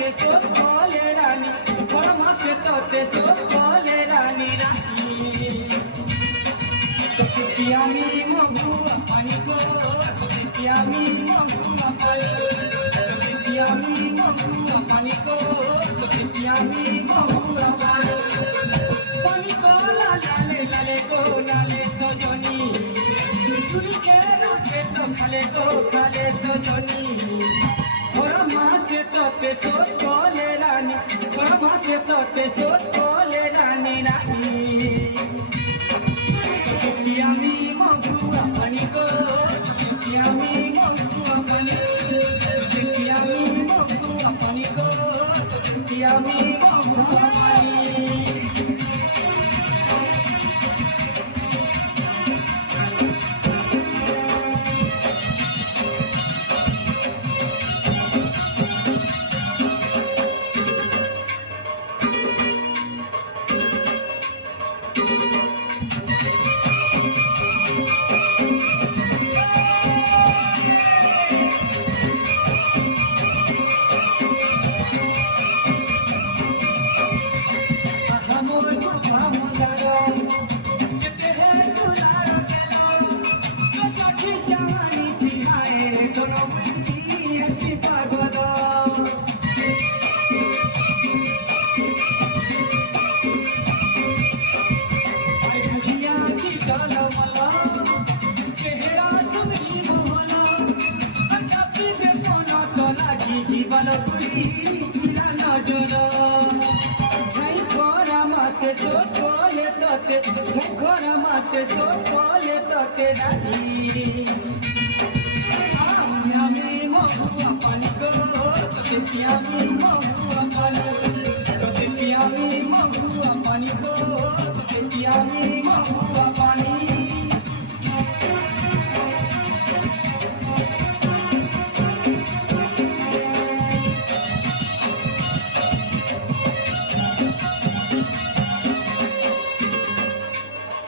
তোতে সোস কলে রানী ঘর মাসে তোতে সোস কলে রানী রানী তোতে পিয়ামি মহুয়া পানি গো তোতে পিয়ামি মহুয়া পানি তোতে পিয়ামি মহুয়া পানি গো তোতে পিয়ামি মহুয়া পানি পানি গো লালে লালে গো লালে সজনী চুলি খেলুছে তো খালে গো খালে সজনী ঘর মাসে তোতে সোস কলে রানী ঘর মাসে তোতে সোস কলে রানী রানী তোতে পিয়ামি মহুয়া পানি গো তোতে পিয়ামি মহুয়া পানি তোতে পিয়ামি মহুয়া পানি গো তোতে পিয়ামি মহুয়া পানি জীবন তুই বিনা নজর ঝাই খরা মাসে সোস কলে তোতে ঝাই খরা মাসে সোস কলে তোতে রানী আমি মহুয়া পানি গো তোতে পিয়ামি